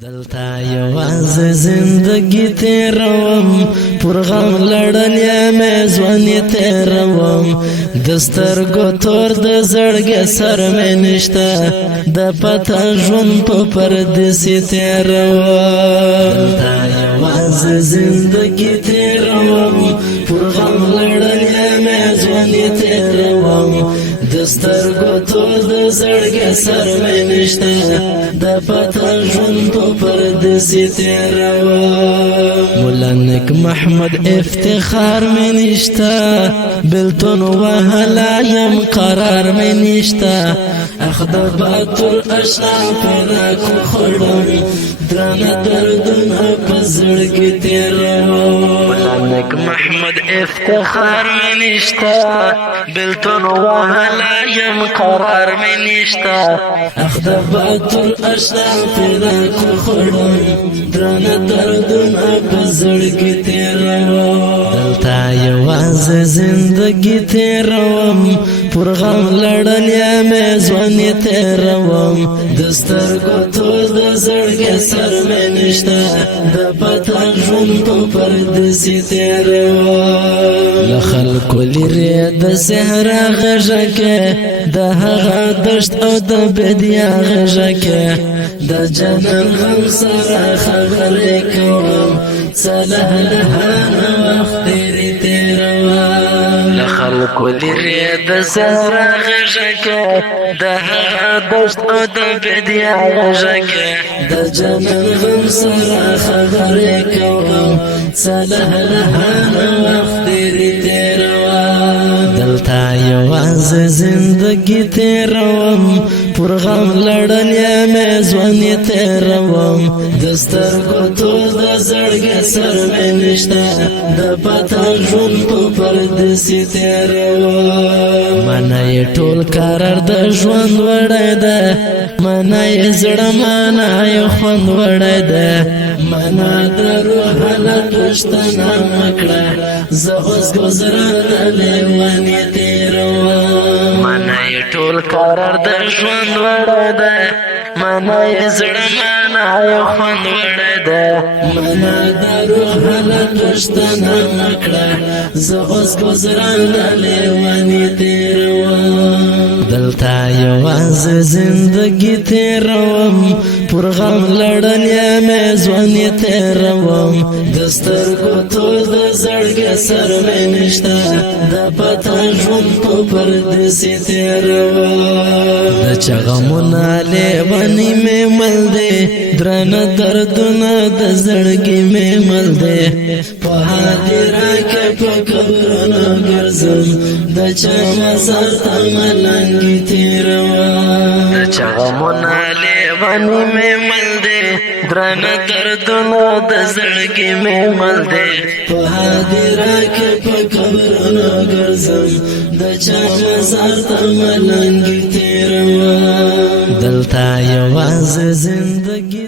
دلتا یواز زندگی تیروم پر غم لړل یا میزوانی تیروم دسترګو تور د زړګي سر مې نشته د پتا ژوند په پردیسي تیروم دلتا یواز زندگی تیروم پر غم لړل یا میزوانی تیروم دسترګو تور د زړګي سر مې نشته د پتا ژوند په پردیسي تیروم مولا نیک محمد افتخار مې نشته بلتون وهلا یم قرار مې نشته اخده باتور اشنا پیدا کو خړم درانه دردونه په زړګي تیروم مولا نیک محمد افتخار مې نشته بلتون وهلا یم قرار مې نشته اخده باتور اشنا پیدا کو خړم درانه دردونه په زړګي تیروم دلتا یواز زندگی تیروم پر غم لړل یا میزوانی تیروم دسترګو تور د زړګي سر مې نشته د پتا ژوند په پردیسي تیروم له خلکو لرې د صحرا غږه کې د هغه دشت او د بدیا غږه کې د جنان غم سره خبرې کوم صلاح لهانه وخت تیرې تیروم له خلکو لرې د صحرا غږه کې د هغه دشت او د بدیا غږه کې د جنان غم سره خبرې کوم صلاح لهانه وخت تیرې تیروم دلتا یواز زندگی تیروم پر غم لړل یا میزوانی تیروم دسترګو تور د زړګي سر مې نشته د پتا ژوند په پردیسي تیروم منه یې ټول قرار د ژوند وړی ده منه یې زړه منه یې خوند وړی ده منه د روح حالت پوښتنه وکړه زه اوس ګوزرانه لیونی تیروم منه یې ټول قرار د ژوند وړی ده منه یې زړه منه یې خوند وړی ده منه د روح حالت پوښتنه وکړه زه اوس ګوزرانه لیونی تیروم دلتا یواز زندگی تیروم پر غم لړل یا میزوانی تیروم دسترګو تور د زړګي سر مې نشته د پتا ژوند په پردیسي تیروم د چغمونه لیونی مې مل دی درانه دردونه د زړګي مې مل دی په هدیره کې په قبرونو ګرځم د چا مزار ته ملنګي تیروم د چغمونه لیونی مې مل دی درانه دردونه د زړګي مې مل دی په هدیره کې په قبرونو ګرځم د چا مزار ته ملنګي تیروم دلتا یواز زندگی